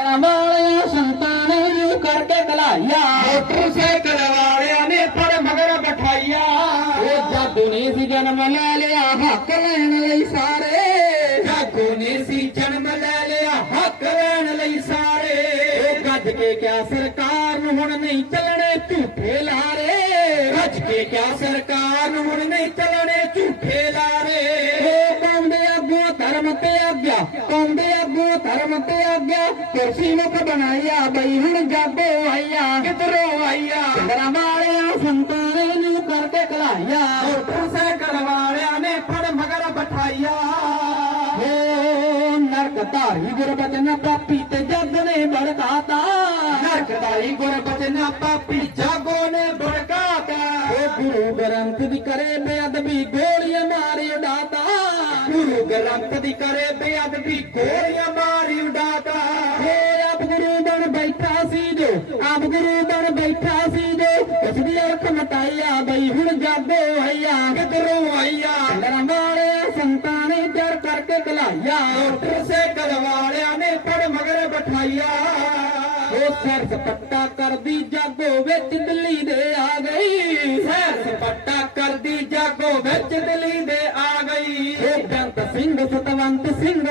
ਵਾਲਿਆਂ ਸੰਤਾਂ ਨੇ ਨੂੰ ਕਰਕੇ ਕਲਾਇਆ ਮੋਟਰਸਾਈਕਲ ਆਗਿਆ। ਕੌਮ ਦੇ ਆਗੂ ਧਰਮ ਤੇ ਆਗਿਆ। ਕੁਰਸੀ ਮੁਖ ਬਣਾਇਆ ਬਈ ਹੁਣ ਜਾਗੋ ਆਇਆ ਕਿਧਰੋਂ ਆਈਆ ਚੰਦਰਾ ਵਾਲਿਆਂ ਸੰਤਾਂ ਨੇ ਕਰਕੇ ਕਲਾਇਆ ਮੋਟਰਸਾਈਕਲ ਵਾਲਿਆਂ ਨੇ ਫੜ ਮਗਰ ਬਿਠਾਈਆ ਹੋ ਨਰਕ ਧਾਰੀ ਗੁਰਬਚਨ ਪਾਪੀ ਤੇ ਜੱਗ ਨੇ ਭੜਕਾਤਾ ਨਰਕਦਾਈ ਗੁਰਬਚਨਾ ਪਾਪੀ ਜਾਗੋ ਨੇ ਭੜਕਾਤਾ ਉਹ ਗੁਰੂ ਗ੍ਰੰਥ ਦੀ ਕਰੇ ਬੇਅਦਬੀ ਗੁਰੂ ਗ੍ਰੰਥ ਦੀ ਕਰੇ, ਬੇਅਦਬੀ ਗੋਲੀਆਂ ਮਾਰੀ ਉਡਾਤਾ। ਹੋ ਆਪ ਗੁਰੂ ਬਣ ਬੈਠਾ ਸੀ ਜੋ, ਆਪ ਗੁਰੂ ਬਣ ਬੈਠਾ ਸੀ ਜੋ, ਉਸ ਦੀ ਅੱਖ ਮਟਾਈਆ ਬਈ, ਹੁਣ ਜਾਗੋ ਆਇਆ, ਕਿਧਰੋਂ ਆਈਆ ਚੰਦਰਾ ਵਾਲਿਆਂ, ਸੰਤਾਂ ਨੇ ਜਰ ਕਰਕੇ ਕਲਾਇਆ ਮੋਟਰਸਾਈਕਲ ਵਾਲਿਆਂ ਨੇ ਫੜ ਮਗਰ ਬਿਠਾਈਆ ਉਹ ਸਰ ਸਪੱਟਾ ਕਰਦੀ ਜਾਗੋ ਵਿੱਚ ਦਿੱਲੀ ਦੇ ਆ ਗਈ ਸਰ ਸਪੱਟਾ ਕਰਦੀ ਜਾਗੋ ਵਿੱਚ ਦਿੱਲੀ ਦੇ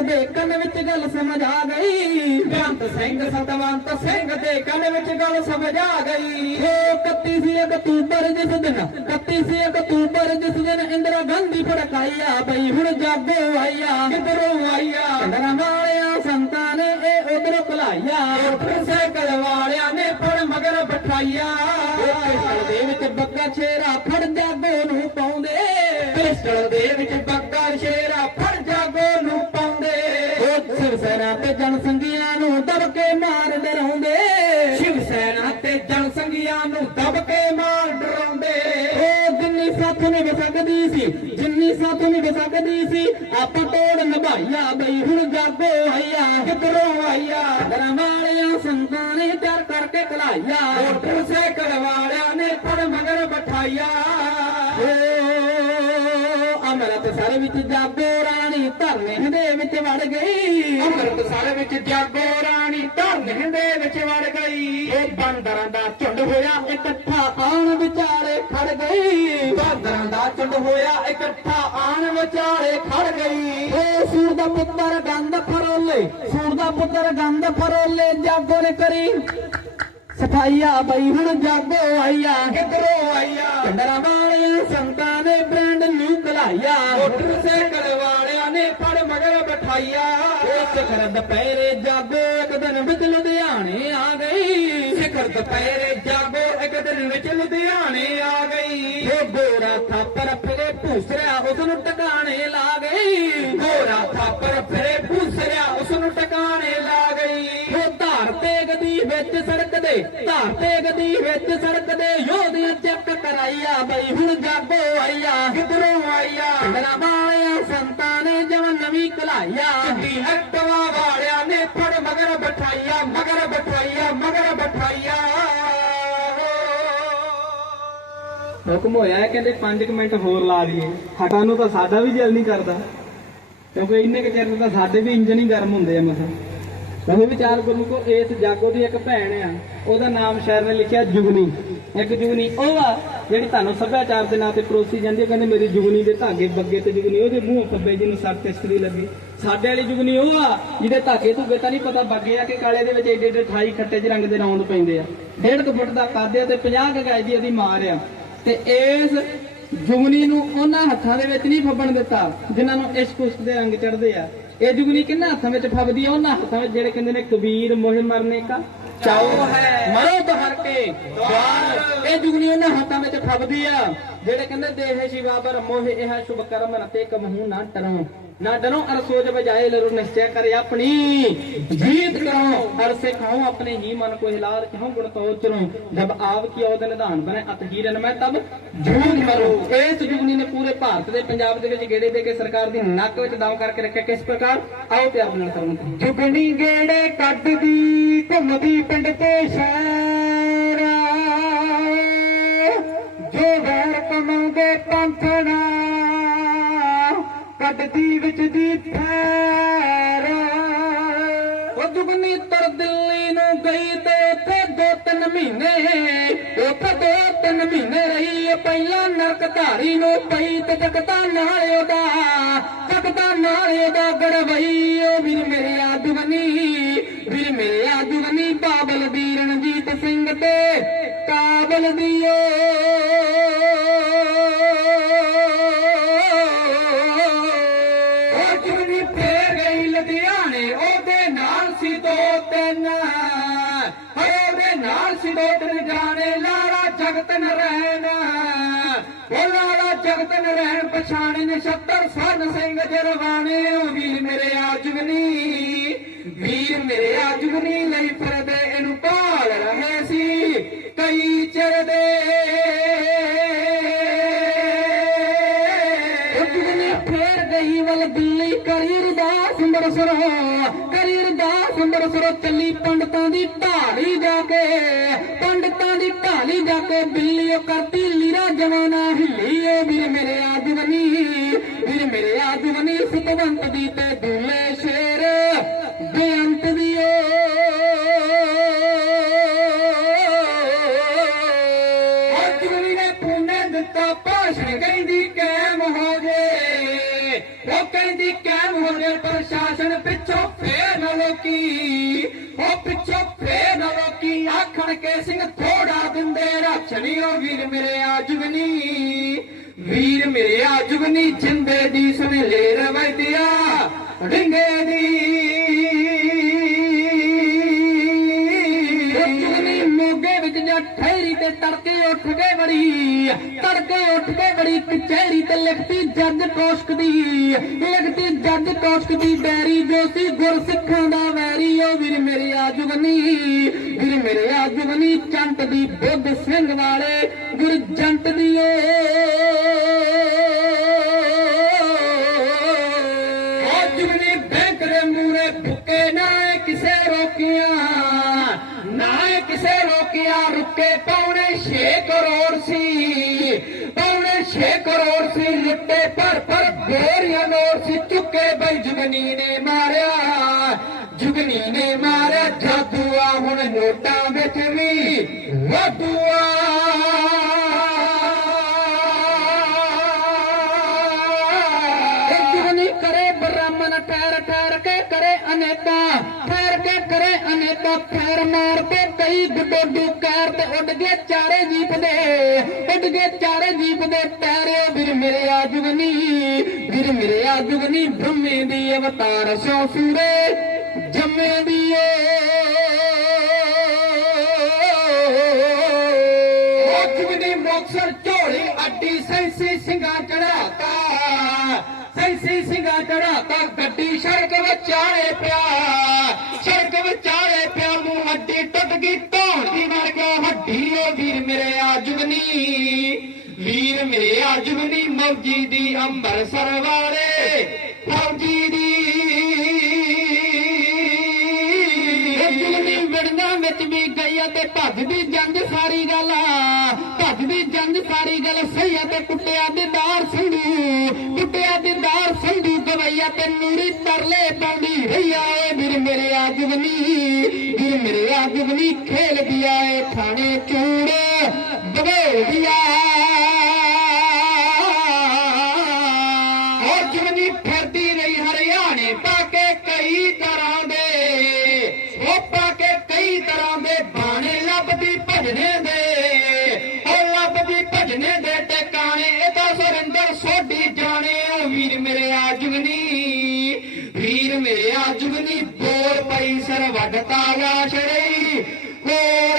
ਦੇ ਕੰਨ ਵਿੱਚ ਗੱਲ ਸਮਝ ਆ ਗਈ। ਬੇਅੰਤ ਸਿੰਘ, ਸਤਵੰਤ ਸਿੰਘ ਦੇ ਕੰਨ ਵਿੱਚ ਗੱਲ ਸਮਝ ਆ ਗਈ। 31 ਸੀ ਅਕਤੂਬਰ ਜਿਸ ਦਿਨ 31 ਸੀ ਅਕਤੂਬਰ ਜਿਸ ਦਿਨ ਇੰਦਰਾ ਗਾਂਧੀ ਫੜਕਾਈਆ ਬਈ ਹੁਣ ਜਾਗੋ ਆਇਆ ਕਿਧਰੋਂ ਆਈਆ? ਚੰਦਰਾ ਵਾਲਿਆਂ ਸੰਤਾਂ ਨੇ ਇਹ ਉਧਰੋਂ ਕਲਾਇਆ ਮੋਟਰਸਾਈਕਲ ਵਾਲਿਆਂ ਨੇ ਫੜ ਮਗਰ ਬਿਠਾਈਆ ਪਿਸਤਲ ਦੇ ਵਿੱਚ ਬੱਗਾ ਛੇਰਾ ਫੜ ਜਾਗੋ ਨੂੰ ਪਾਉਂਦੇ। ਪਿਸਟਲ ਦੇ ਸਕਦੀ ਸੀ। ਜਿੰਨੀ ਸਾਥ ਨਹੀਂ ਸਕਦੀ ਸੀ, ਆਪਾਂ ਤੋੜ ਨਿਭਾਈਆ ਬਈ। ਹੁਣ ਜਾਗੋ ਆਇਆ, ਕਿਧਰੋਂ ਆਈਆ ਘਰਾਂ ਵਾਲਿਆਂ ਸੰਤਾਂ ਨੇ ਤਿਆਰ ਕਰਕੇ ਕਲਾਇਆ ਮੋਟਰਸਾਈਕਲ ਵਾਲਿਆਂ ਨੇ ਫੜ ਮਗਰ ਬਿਠਾਈਆ ਉਹ ਅੰਮ੍ਰਿਤਸਰ ਵਿੱਚ ਜਾਗੋ ਰਾਣੀ ਧਰਨੇ ਦੇ ਵਿੱਚ ਵੜ ਗਈ। ਅੰਮ੍ਰਿਤਸਰ ਵਿੱਚ ਜਾਗੋ ਰਾਣੀ ਧਰਨੇ ਦੇ ਵਿੱਚ ਵੜ ਗਈ। ਇਹ ਬਾਂਦਰਾਂ ਦਾ ਝੁੰਡ ਹੋਇਆ ਇਕੱਠਾ ਆਉਣ ਵਿਚਾਲੇ ਖੜ ਗਈ। ਬਾਂਦਰਾਂ ਦਾ ਝੁੰਡ ਹੋਇਆ ਇਕੱਠਾ ਆਣ ਵਿਚਾਲੇ ਖੜ ਗਈ। ਏ ਸੂਰ ਦਾ ਪੁੱਤਰ ਗੰਦ ਫਰੋਲੇ ਸੂਰ ਦਾ ਪੁੱਤਰ ਗੰਦ ਫਰੋਲੇ ਜਾਗੋ ਨੇ ਕਰੀ। ਸਫਾਈਆ ਬਈ ਹੁਣ ਜਾਗੋ ਆਈਆ। ਕਿਧਰੋਂ ਆਈਆ? ਚੰਦਰਾ ਵਾਲਿਆਂ ਸੰਤਾਂ ਨੇ ਬ੍ਰਾਂਡ ਨਿਊ ਕਲਾਇਆ ਮੋਟਰਸਾਈਕਲ ਵਾਲਿਆਂ ਨੇ ਫੜ ਮਗਰ ਬਿਠਾਈਆ ਉਸ ਸਿਖਰ ਦੁਪਹਿਰੇ ਜਾਗੋ ਇੱਕ ਦਿਨ ਵਿੱਚ ਲੁਧਿਆਣੇ ਆ ਗਈ। ਸਿਖਰ ਦੁਪਹਿਰੇ ਜਾਗੋ ਇੱਕ ਦਿਨ ਵਿੱਚ ਲੁਧਿਆਣੇ ਆ ਗਈ। ਉਹ ਗੋਰਾ ਥਾਪਰ ਫਿਰੇ ਭੂਸਰਿਆ ਉਸ ਨੂੰ ਟਿਕਾਣੇ ਲਾ ਗਈ। ਗੋਰਾ ਥਾਪਰ ਫਿਰੇ ਵਿੱਚ ਸੜਕ ਦੇ ਧਾਰ ਵਿੱਚ ਸੜਕ ਯੋਧਿਆਂ ਚੱਕ ਕਰਾਈਆ, ਬਈ ਹੁਣ ਜਾਗੋ ਆਈਆ, ਕਿਧਰੋਂ ਆਈਆ? ਚੰਦਰਾ ਵਾਲਿਆਂ, ਸੰਤਾਂ ਨੇ ਜਵਨ ਨਵੀਂ ਕਲਾਈਆ। ਚਿੱਟੀ ਐਕਟਵਾ ਵਾਲਿਆਂ ਨੇ ਫੜ, ਮਗਰ ਬਿਠਾਈਆ ਮਗਰ ਬਿਠਾਈਆ ਮਗਰ ਬਿਠਾਈਆ। ਹੁਕਮ ਹੋਇਆ ਹੈ, ਕਹਿੰਦੇ 5 ਮਿੰਟ ਹੋਰ ਲਾ ਦਈਏ। ਹਟਾ ਨੂੰ ਤਾਂ ਸਾਡਾ ਵੀ ਦਿਲ ਨਹੀਂ ਕਰਦਾ। ਕਿਉਂਕਿ ਇੰਨੇ ਕੁ ਚਿਰ ਤਾਂ ਸਾਡੇ ਵੀ ਇੰਜਨ ਹੀ ਗਰਮ ਹੁੰਦੇ ਆ, ਮਸਾਂ। ਤੁਸੀਂ ਵਿਚਾਰ ਗੁਰੂ ਕੋ, ਇਸ ਜਾਗੋ ਦੀ ਇੱਕ ਭੈਣ ਆ, ਉਹਦਾ ਨਾਮ ਸ਼ਾਇਰ ਨੇ ਲਿਖਿਆ ਜੁਗਨੀ। ਇੱਕ ਜੁਗਨੀ, ਉਹ ਆ ਜਿਹੜੀ ਤੁਹਾਨੂੰ ਸੱਭਿਆਚਾਰ ਦੇ ਨਾਂ ਤੇ ਪਰੋਸੀ ਜਾਂਦੀ ਹੈ ਕਹਿੰਦੇ ਮੇਰੀ ਜੁਗਨੀ ਦੇ ਧਾਗੇ ਬੱਗੇ ਤੇ ਜੁਗਨੀ, ਉਹਦੇ ਮੂੰਹ ਫੱਬੇ ਜਿਹਨੂੰ ਸਰ ਤੇ ਇਸਤਰੀ ਲੱਗੀ। ਸਾਡੇ ਵਾਲੀ ਜੁਗਨੀ ਉਹ ਆ, ਜਿਹਦੇ ਧਾਗੇ ਧੁਗੇ ਤਾਂ ਨਹੀਂ ਪਤਾ ਬੱਗੇ ਆ ਕਿ ਕਾਲੇ ਦੇ ਵਿੱਚ ਏਡੇ ਏਡੇ 28 ਖੱਟੇ ਜਿਹੇ ਰੰਗ ਦੇ ਰੌਂਦ ਪੈਂਦੇ ਆ। ਡੇਢ ਕੁ ਫੁੱਟ ਦਾ ਕੱਦ ਆ ਤੇ 50 ਕੁ ਗਾਇ ਦੀ ਉਹਦੀ ਮਾਰ ਆ। ਤੇ ਇਸ ਜੁਗਨੀ ਨੂੰ ਉਹਨਾਂ ਹੱਥਾਂ ਦੇ ਵਿੱਚ ਨਹੀਂ ਫੱਬਣ ਦਿੱਤਾ, ਜਿਨ੍ਹਾਂ ਨੂੰ ਇਸ਼ਕ ਉਸ਼ਕ ਦੇ ਰੰਗ ਚੜਦੇ ਆ। ਇਹ ਜੁਗਨੀ ਕਿੰਨਾ ਹੱਥਾਂ ਵਿੱਚ ਫਬਦੀ ਆ? ਉਹਨਾਂ ਹੱਥਾਂ ਵਿੱਚ ਜਿਹੜੇ ਕਹਿੰਦੇ ਨੇ ਕਬੀਰ ਮੋਹ ਮਰਨੇ ਕਾ ਚਾਓ ਹੈ। ਮਰੋ ਬਹਰ ਕੇ। ਦੁਆਰ ਇਹ ਜੁਗਨੀ ਉਹਨਾਂ ਹੱਥਾਂ ਵਿੱਚ ਫਬਦੀ ਆ। ਜਿਹੜੇ ਕਹਿੰਦੇ ਦੇਹ ਸ਼ਿਵਾਬਰ ਮੋਹ ਇਹ ਸ਼ੁਭ ਕਰਮ, ਰਤੇ ਕਮਹੂ ਨਾ ਟਰੋ ਨਾ ਡਰੋ ਅਰ ਸੋਚ ਬਜਾਏ ਲਰੋ ਨਿਸ਼ਚੈ ਕਰੇ ਆਪਣੀ। ਜੀਤ ਕਰੋ ਹਰ ਸਿਖਾਓ ਆਪਣੇ ਹੀ ਮਨ ਕੋ ਹਿਲਾਰ ਚਾਹੋ ਗੁਣ ਤੋ ਚਰੋ ਜਬ ਆਪ ਕੀ ਔਦ ਨਿਧਾਨ ਬਨੇ ਅਤ ਹੀਰਨ ਮੈਂ ਤਬ ਝੂਠ ਮਰੋ ਇਸ ਜੁਗਨੀ ਨੇ ਪੂਰੇ ਭਾਰਤ ਦੇ, ਪੰਜਾਬ ਦੇ ਵਿੱਚ ਗੇੜੇ ਦੇ ਕੇ ਸਰਕਾਰ ਦੀ ਨੱਕ ਵਿੱਚ ਦਮ ਕਰਕੇ ਰੱਖਿਆ। ਕਿਸ ਪ੍ਰਕਾਰ? ਆਓ ਤੇ ਆਪਣੇ ਨਾਲ ਕਰਮ ਜੁਗਨੀ ਗੇੜੇ ਕੱਢਦੀ, ਘੁੰਮਦੀ ਪਿੰਡ ਤੇ ਸ਼ਹਿਰ। ਜੋ ਵੈਰ ਕਮਾਉਂਦੇ ਪੰਥਣਾ ਕੱਢਦੀ ਵਿੱਚ ਦੀ ਫੈਰ ਉਹ ਜੁਗ ਤਰ ਦਿੱਲੀ ਨੂੰ ਗਈ ਤੇ ਉੱਥੇ ਦੋ ਤਿੰਨ ਮਹੀਨੇ, ਉੱਥੇ ਦੋ ਤਿੰਨ ਮਹੀਨੇ ਰਹੀ ਪਹਿਲਾਂ ਨਰਕ ਧਾਰੀ ਨੂੰ ਪਈ ਤੇ ਜਗਤਾ ਨਾਲ ਉਹਦਾ, ਜਗਤਾ ਨਾਲ ਉਹਦਾ ਗੜਵਈ। ਉਹ ਵੀਰ ਮੇਰੇ ਆ ਵੀਰ ਮੇਰੇ ਆ ਬਾਬਲ ਦੀ ਰਣਜੀਤ ਸਿੰਘ ਤੇ ਕਾਬਲ ਦੀ ਓ ਦੋ ਤਿੰਨ। ਹਏ ਨਾਲ ਸੀ ਜਾਣੇ ਲਾਲਾ ਜਗਤ ਨ ਰਹਿਣ ਉਹ ਲਾਲਾ ਜਗਤ ਨ ਰਹਿਣ ਪਛਾਣੇ ਨਛੱਤਰ ਸਨ ਸਿੰਘ ਜਰਵਾਣੇ ਉਹ ਵੀਰ ਮੇਰੇ ਆ ਵੀਰ ਮੇਰੇ ਆ ਲਈ ਫਿਰਦੇ, ਇਹਨੂੰ ਭਾਲ ਰਹੇ ਸੀ। ਕਈ ਚਿਰ ਦੇ ਰਦਾਸ ਅੰਮ੍ਰਿਤਸਰੋਂ ਕਰੀ ਰਦਾਸ ਅੰਮ੍ਰਿਤਸਰੋਂ ਚੱਲੀ ਪੰਡਤਾਂ ਦੀ ਢਾਲੀ ਜਾ ਕੇ। ਪੰਡਤਾਂ ਦੀ ਢਾਲੀ ਜਾ ਕੇ ਬਿੱਲੀ ਉਹ ਕਰਤੀ ਲੀਰਾ ਜਵਾਨਾ ਹਿੱਲੀ ਓ ਵੀਰ ਮੇਰੇ ਆ ਵੀਰ ਮੇਰੇ ਆ ਜੁਗਨੀ ਸਤਵੰਤ ਦੀ ਤੇ ਦੁਲੇ ਉਹ ਕਹਿੰਦੀ ਕੈਮ ਹੋ ਪ੍ਰਸ਼ਾਸਨ ਪਿੱਛੋਂ ਫੇਰ ਨਾ ਲੋਕੀ, ਉਹ ਪਿੱਛੋਂ ਫੇਰ ਨਾ ਲੋਕੀ ਆਖਣ ਕੇ ਸਿੰਘ ਥੋੜਾ ਦਿੰਦੇ ਰਾਛਣੀ ਉਹ ਵੀਰ ਮੇਰੇ ਆਜਵਨੀ ਵੀਰ ਮੇਰੇ ਆਜਵਨੀ ਜਿੰਦੇ ਦੀ ਸੁਣ ਲੈ ਰਵੈਦਿਆ ਡਿੰਗੇ ਦੀ ਠਹਿਰੀ ਤੇ ਤੜਕੇ ਉੱਠ ਕੇ ਬੜੀ ਤੜਕੇ ਉੱਠ ਕੇ ਬੜੀ ਕਚਹਿਰੀ ਤੇ ਲਿਖਤੀ ਜੱਜ ਕੋਸ਼ਕ ਦੀ। ਲਿਖਤੀ ਜੱਜ ਕੋਸ਼ਕ ਦੀ ਡੈਰੀ ਜੋ ਸੀ ਗੁਰਸਿੱਖਾਂ ਦਾ ਵੈਰੀ, ਉਹ ਵੀਰ ਮੇਰੇ ਆ ਵੀਰ ਮੇਰੇ ਆ ਜੁਗਨੀ, ਚੰਟ ਦੀ ਬੁੱਧ ਸਿੰਘ ਵਾਲੇ, ਗੁਰ ਜੰਟ ਦੀ ਓ ਜੁਗਨੀ ਬੈਂਕ ਦੇ ਮੂਰੇ ਭੁੱਕੇ ਨਾ, ਕਿਸੇ ਰੋਕਿਆ। ਕਿਸੇ ਰੋਕਿਆ ਰੁਕੇ, ਪੌਣੇ 6 ਕਰੋੜ ਸੀ। ਪੌਣੇ 6 ਕਰੋੜ ਸੀ ਲੁੱਟੇ, ਪਰ ਪਰ ਬੋਰੀਆਂ ਨੋਟ ਸੀ। ਚੁੱਕੇ ਬਈ ਜੁਗਨੀ ਨੇ ਮਾਰਿਆ, ਜੁਗਨੀ ਨੇ ਮਾਰਿਆ। ਜਾਦੂਆ ਹੁਣ ਨੋਟਾਂ ਵਿੱਚ ਵੀ ਵਾਦੂਆ ਅਨੇਕਾ ਫੇਰ ਮਾਰ ਕੇ ਕਈ ਡੋਡੂ ਕਾਰ ਤੇ ਉੱਡ ਗਏ ਚਾਰੇ ਜੀਪ ਦੇ, ਉੱਡ ਗਏ ਚਾਰੇ ਜੀਪ ਦੇ ਪੈਰੇ ਵੀਰ ਮੇਰੇ ਆ ਜੁਗਨੀ ਵੀਰ ਮੇਰੇ ਆ ਜੁਗਨੀ ਬ੍ਰਹਮੇ ਦੀ ਅਵਤਾਰ ਸੋ ਸੂਰੇ ਜੰਮੇ ਦੀ ਜੁਗਨੀ ਮੁਕਸਰ, ਝੋਲੀ ਅੱਡੀ ਸੈਂਸੀ ਸਿੰਘਾ ਚੜਾਤਾ ਸੈਂਸੀ ਸਿੰਘਾ ਚੜਾਤਾ ਗੱਡੀ ਸੜਕ ਵਿਚਾਲੇ ਪਿਆ, ਸੜਕ ਵਿਚਾਲੇ ਮੇਰੇ ਮੌਜੀ ਦੀ ਅੰਮ੍ਰਿਤਸਰ ਵਾਲੇ ਫੌਜੀ ਦੀ ਜੁਗਨੀ ਵਿੜਨਾ ਵਿੱਚ ਵੀ ਗਈ ਤੇ ਭੱਜਦੀ ਜੰਗ ਸਾਰੀ ਗੱਲ ਭੱਜਦੀ ਜੰਗ ਸਾਰੀ ਗੱਲ ਸਈਆ ਤੇ ਕੁੱਟਿਆ ਦੀਦਾਰ ਸੰਧੂ, ਕੁੱਟਿਆ ਦੀਦਾਰ ਸੰਧੂ ਗਵਈਆ ਤੇ ਨੂਰੀ ਤਰਲੇ ਪਾਉਂਦੀ ਰਹੀ ਆਏ ਵੀਰ ਮੇਰੇ ਆ ਵੀਰ ਮੇਰੇ ਆ ਖੇਲ ਖੇਲਦੀ ਏ ਥਾਣੇ ਚੂੜ ਬਵੇੜੀਆ ਉਹ ਜੁਗਨੀ ਵੀਰ ਮੇਰੇ ਆ ਜੁਗਨੀ ਬੋਲ ਪਈ ਸਰ ਵੱਡਤਾ ਲਾਸ਼ੜੀ ਹੋਰ ਪਈ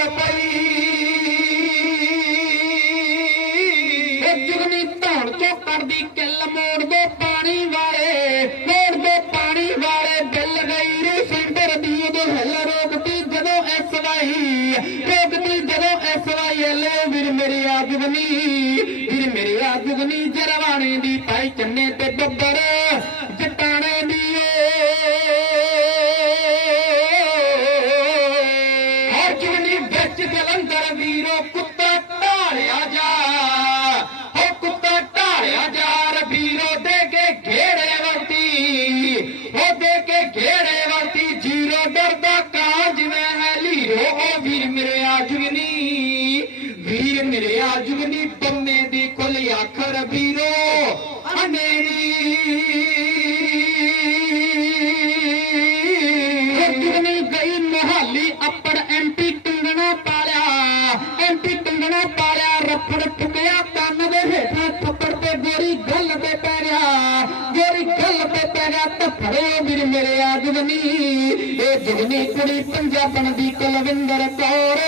ਜਰਵਾਣੇ ਦੀ ਪਾਈ ਚੰਨੇ ਤੇ ਬੱਬਰ। ਮੇਰੇ ਆਜੁਗਨੀ ਪੰਮੇ ਦੀ ਕੁੱਲ ਆਖਰ ਵੀਰੋ ਅਨੇਰੀ। ਜੁਗਨੀ ਗਈ ਮੋਹਾਲੀ ਅੱਪੜ ਐਂਟੀ ਟੰਗਣਾ ਪਾਲਿਆ। ਐਂਟੀ ਟੰਗਣਾ ਪਾਲਿਆ ਰੱਪੜ ਟੁਕਿਆ ਕੰਨ ਦੇ ਹੇਠਾਂ ਥੱਪੜ ਤੇ ਗੋਰੀ ਗੱਲ ਤੇ ਪੈ ਗਿਆ। ਗੋਰੀ ਗੱਲ ਤੇ ਪੈ ਗਿਆ ਧੱਫੜੇ ਵੀਰ ਮੇਰੇ ਆ ਜੁਗਨੀ ਇਹ ਜੁਗਨੀ ਕੁੜੀ ਪੰਜਾਬਣ ਦੀ ਕੁਲਵਿੰਦਰ ਕੌਰ।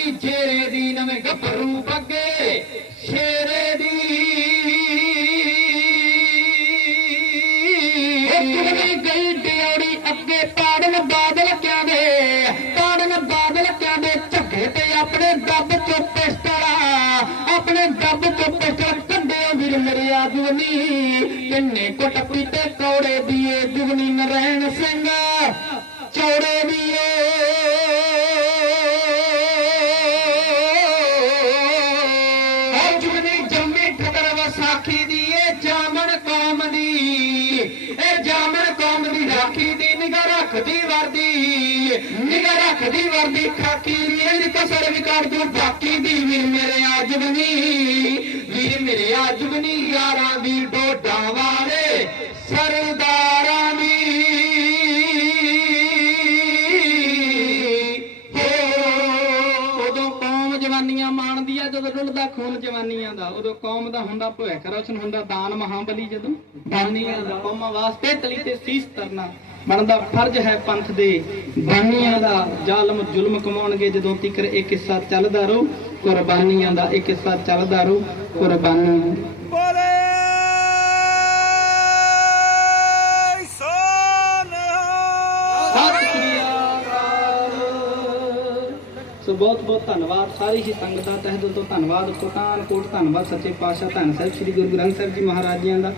ਆ ਜੁਗਨੀ ਜੇਰੇ ਦੀ ਰੱਖਦੀ ਵਰਦੀ ਰੱਖਦੀ ਵਰਦੀ, ਖਾਕੀ ਦੀ ਕਸਰ ਵੀ ਕਰ ਦੂੰ ਬਾਕੀ ਦੀ ਵੀਰ ਮੇਰੇ ਆਜਵਨੀ ਵੀਰ ਮੇਰੇ ਆਜਵਨੀ ਯਾਰਾਂ ਦੀ ਡੋਡਾ ਵਾਲੇ ਸਰਦਾਰਾਂ ਦੀ। ਉਦੋਂ ਕੌਮ ਜਵਾਨੀਆਂ ਮਾਣਦੀ ਆ ਜਦੋਂ ਡੁੱਲਦਾ ਖੂਨ ਜਵਾਨੀਆਂ ਦਾ। ਉਦੋਂ ਕੌਮ ਦਾ ਹੁੰਦਾ ਭਵਿੱਖ ਰੋਸ਼ਨ, ਹੁੰਦਾ ਦਾਨ ਮਹਾਬਲੀ ਜਦੋਂ। ਦਾਨੀਆਂ ਦਾ ਕੌਮਾਂ ਵਾਸਤੇ ਤਲੀ ਤੇ ਸੀਸ ਤਰਨਾ ਬਣਦਾ ਫਰਜ਼ ਹੈ ਪੰਥ ਦੇ ਬਾਨੀਆਂ ਦਾ। ਜ਼ਾਲਮ ਜ਼ੁਲਮ ਕਮਾਉਣਗੇ ਜਦੋਂ ਤਿਕਰ ਇਹ ਕਿੱਸਾ ਚੱਲਦਾ ਰਹੂ ਕੁਰਬਾਨੀਆਂ ਦਾ ਇਹ ਕਿੱਸਾ ਚੱਲਦਾ ਰਹੂ ਬੋਲੇ ਅਕਾਲ। ਸੋ ਬਹੁਤ ਬਹੁਤ ਧੰਨਵਾਦ। ਸਾਰੀ ਹੀ ਸੰਗਤ ਤਹਿ ਦਿਲ ਤੋਂ ਧੰਨਵਾਦ। ਕੋਟਾਨ ਕੋਟ ਧੰਨਵਾਦ ਸੱਚੇ ਪਾਤਸ਼ਾਹ ਧੰਨ ਸਾਹਿਬ ਸ੍ਰੀ ਗੁਰੂ ਗ੍ਰੰਥ ਸਾਹਿਬ ਜੀ ਮਹਾਰਾਜ ਜੀਆਂ ਦਾ।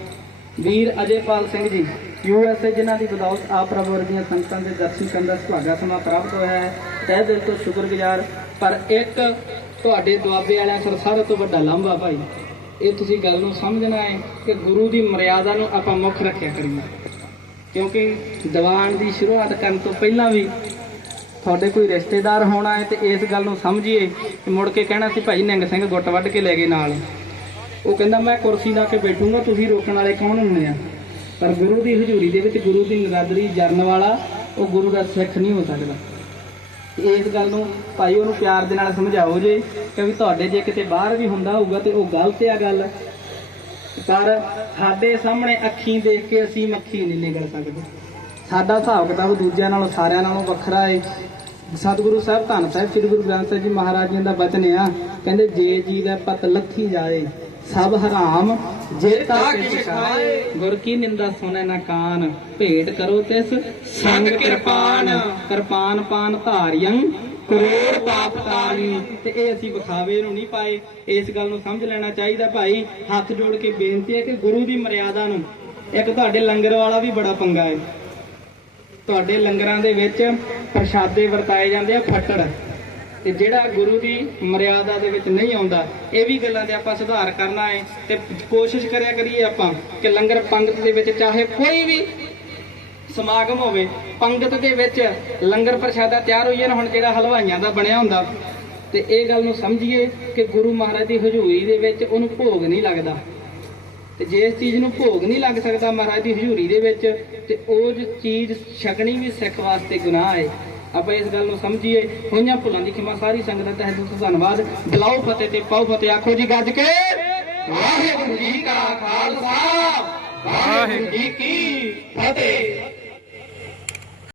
ਵੀਰ Ajaypal Singh ji. U S A ਜਿਨ੍ਹਾਂ ਦੀ ਬਦੌਲਤ ਆਪ ਪ੍ਰਭ ਵਰਗੀਆਂ ਸੰਗਤਾਂ ਦੇ ਦਰਸ਼ਨ ਕਰਨ ਦਾ ਸੁਭਾਗਾ ਸਮਾਂ ਪ੍ਰਾਪਤ ਹੋਇਆ ਹੈ, ਤਹਿ ਦਿਲ ਤੋਂ ਸ਼ੁਕਰਗੁਜ਼ਾਰ। ਪਰ ਇੱਕ ਤੁਹਾਡੇ ਦੁਆਬੇ ਵਾਲਿਆਂ ਸਰ ਸਾਰਿਆਂ ਤੋਂ ਵੱਡਾ ਲਾਂਭਾ ਭਾਈ, ਇਹ ਤੁਸੀਂ ਗੱਲ ਨੂੰ ਸਮਝਣਾ ਹੈ ਕਿ ਗੁਰੂ ਦੀ ਮਰਿਆਦਾ ਨੂੰ ਆਪਾਂ ਮੁੱਖ ਰੱਖਿਆ ਕਰੀਏ। ਕਿਉਂਕਿ ਦੀਵਾਨ ਦੀ ਸ਼ੁਰੂਆਤ ਕਰਨ ਤੋਂ ਪਹਿਲਾਂ ਵੀ ਤੁਹਾਡੇ ਕੋਈ ਰਿਸ਼ਤੇਦਾਰ ਹੋਣਾ ਹੈ ਤੇ ਇਸ ਗੱਲ ਨੂੰ ਸਮਝੀਏ ਕਿ ਮੁੜ ਕੇ ਕਹਿਣਾ ਸੀ, ਭਾਈ ਨਿੰਗ ਸਿੰਘ ਗੁੱਟ ਵੱਢ ਕੇ ਲੈ ਗਏ ਨਾਲ। ਉਹ ਕਹਿੰਦਾ, ਮੈਂ ਕੁਰਸੀ ਲਾ ਕੇ ਬੈਠੂੰਗਾ, ਤੁਸੀਂ ਰੋਕਣ ਵਾਲੇ ਕੌਣ ਹੁੰਦੇ ਆ? ਪਰ ਗੁਰੂ ਦੀ ਹਜ਼ੂਰੀ ਦੇ ਵਿੱਚ ਗੁਰੂ ਦੀ ਨਰਾਦਰੀ ਜਰਨ ਵਾਲਾ ਉਹ ਗੁਰੂ ਦਾ ਸਿੱਖ ਨਹੀਂ ਹੋ ਸਕਦਾ। ਇਸ ਗੱਲ ਨੂੰ ਭਾਈ ਉਹਨੂੰ ਪਿਆਰ ਦੇ ਨਾਲ ਸਮਝਾਓ ਜੇ ਕਿ ਵੀ ਤੁਹਾਡੇ ਜੇ ਕਿਤੇ ਬਾਹਰ ਵੀ ਹੁੰਦਾ ਹੋਊਗਾ ਤੇ ਉਹ ਗਲਤ ਆ ਗੱਲ। ਪਰ ਸਾਡੇ ਸਾਹਮਣੇ ਅੱਖੀਂ ਦੇਖ ਕੇ ਅਸੀਂ ਮੱਖੀ ਨਹੀਂ ਨਿਗਲ ਸਕਦੇ। ਸਾਡਾ ਹਿਸਾਬ ਕਿਤਾਬ ਦੂਜਿਆਂ ਨਾਲੋਂ, ਸਾਰਿਆਂ ਨਾਲੋਂ ਵੱਖਰਾ ਏ। ਸਤਿਗੁਰੂ ਸਾਹਿਬ, ਧੰਨ ਸਾਹਿਬ, ਸ੍ਰੀ ਗੁਰੂ ਗ੍ਰੰਥ ਸਾਹਿਬ ਜੀ ਮਹਾਰਾਜ ਜੀ ਦਾ ਬਚਨ ਆ। ਕਹਿੰਦੇ, ਜੇ ਜੀ ਦਾ ਪਤ ਲੱਥੀ ਜਾਏ ਸਭ ਹਰਾਮ ਜੇ ਤਾ ਕਿਛ ਖਾਏ। ਗੁਰ ਕੀ ਨਿੰਦਾ ਸੁਨੇ ਨਾ ਕਾਨ ਭੇਟ ਕਰੋ ਤਿਸ ਸੰਗ ਕਿਰਪਾਨ। ਕਿਰਪਾਨ ਪਾਨ ਧਾਰਿਯੰ ਕਰੋੜ ਪਾਪ ਤਾਰੀ ਤੇ ਇਹ ਅਸੀਂ ਵਿਖਾਵੇ ਨੂੰ ਨਹੀਂ ਪਾਏ। ਇਸ ਗੱਲ ਨੂੰ ਸਮਝ ਲੈਣਾ ਚਾਹੀਦਾ ਭਾਈ। ਹੱਥ ਜੋੜ ਕੇ ਬੇਨਤੀ ਹੈ ਕਿ ਗੁਰੂ ਦੀ ਮਰਿਆਦਾ ਨੂੰ ਇੱਕ ਤੁਹਾਡੇ ਲੰਗਰ ਵਾਲਾ ਵੀ ਬੜਾ ਪੰਗਾ ਹੈ। ਤੁਹਾਡੇ ਲੰਗਰਾਂ ਦੇ ਵਿੱਚ ਪ੍ਰਸ਼ਾਦੇ ਵਰਤਾਏ ਜਾਂਦੇ ਆ ਫੱਟੜ ਤੇ ਜਿਹੜਾ ਗੁਰੂ ਦੀ ਮਰਿਆਦਾ ਦੇ ਵਿੱਚ ਨਹੀਂ ਆਉਂਦਾ, ਇਹ ਵੀ ਗੱਲਾਂ ਤੇ ਆਪਾਂ ਸੁਧਾਰ ਕਰਨਾ ਹੈ ਤੇ ਕੋਸ਼ਿਸ਼ ਕਰਿਆ ਕਰੀਏ ਆਪਾਂ ਕਿ ਲੰਗਰ ਪੰਗਤ ਦੇ ਵਿੱਚ ਚਾਹੇ ਕੋਈ ਵੀ ਸਮਾਗਮ ਹੋਵੇ, ਪੰਗਤ ਦੇ ਵਿੱਚ ਲੰਗਰ ਪ੍ਰਸ਼ਾਦਾ ਤਿਆਰ ਹੋਈ ਨਾ, ਹੁਣ ਜਿਹੜਾ ਹਲਵਾਈਆਂ ਦਾ ਬਣਿਆ ਹੁੰਦਾ, ਤੇ ਇਹ ਗੱਲ ਨੂੰ ਸਮਝੀਏ ਕਿ ਗੁਰੂ ਮਹਾਰਾਜ ਦੀ ਹਜ਼ੂਰੀ ਦੇ ਵਿੱਚ ਉਹਨੂੰ ਭੋਗ ਨਹੀਂ ਲੱਗਦਾ। ਤੇ ਜੇ ਇਸ ਚੀਜ਼ ਨੂੰ ਭੋਗ ਨਹੀਂ ਲੱਗ ਸਕਦਾ ਮਹਾਰਾਜ ਦੀ ਹਜ਼ੂਰੀ ਦੇ ਵਿੱਚ, ਤੇ ਉਹ ਚੀਜ਼ ਛਕਣੀ ਵੀ ਸਿੱਖ ਵਾਸਤੇ ਗੁਨਾਹ ਹੈ ਆਪਾਂ ਇਸ ਗੱਲ ਨੂੰ ਸਮਝੀਏ, ਹੋਈਆਂ ਭੁੱਲਾਂ ਦੀ ਖਿਮਾ ਸਾਰੀ ਸੰਗਤ ਦਾ ਤਹਿ ਧੰਨਵਾਦ। ਬਲਾਓ ਫਤਿਹ ਤੇ ਪਾਓ ਫਤਿਹ, ਆਖੋ ਜੀ ਗੱਜ ਕੇ, ਵਾਹਿਗੁਰੂ ਜੀ ਕਾ ਖਾਲਸਾ, ਵਾਹਿਗੁਰੂ ਜੀ ਕੀ ਫਤਿਹ।